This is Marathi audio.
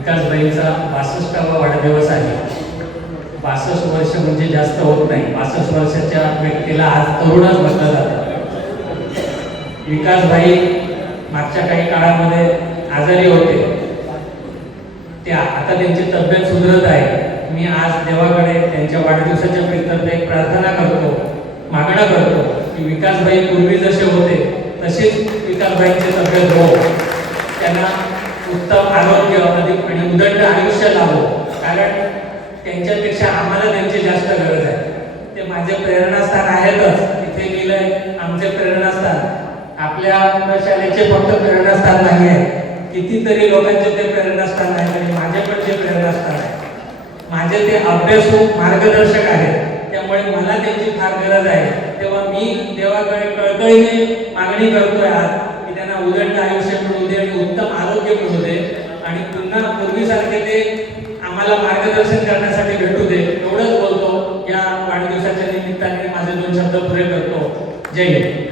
विकासबाईंचा बासष्टावा वाढदिवस आहे. बासष्ट वर्ष म्हणजे जास्त होत नाही. बासष्ट वर्षाच्या व्यक्तीला आज तरुणच म्हटलं जातं. विकासबाई मागच्या काही काळामध्ये आजारी होते. त्या आता त्यांची तब्येत सुधरत आहे. मी आज देवाकडे त्यांच्या वाढदिवसाच्या प्रीत्यर्थ एक प्रार्थना करतो मागणं करतो की विकासबाई पूर्वी जसे होते तसेच विकासबाईंची तब्येत हो त्यांना उत्तम आरोग्य आणि उदंड आयुष्य लाभो कारण त्यांच्यापेक्षा आम्हाला त्यांची जास्त गरज आहे. ते माझे प्रेरणास्थान आहेतच. इथे लिहिलंय आमचे प्रेरणास्थान. आपल्या शाळेचे फक्त प्रेरणास्थान नाही आहे. कितीतरी लोकांचे ते प्रेरणास्थान आहे आणि माझे पण जे प्रेरणास्थान आहे. माझे ते अभ्यासू मार्गदर्शक आहेत. त्यामुळे मला त्यांची फार गरज आहे. तेव्हा मी देवाकडे कळकळीने मागणी करतोय आज की त्यांना उदंड आयुष्य मिळू दे आणि उत्तम आरोग्य मिळू दे. आणि पुन्हा पूर्वीसारखे ते आम्हाला मार्गदर्शन करण्यासाठी भेटू दे एवढंच बोलतो. या वाढदिवसाच्या निमित्ताने माझे दोन शब्द पुरे करतो. जय हिंद.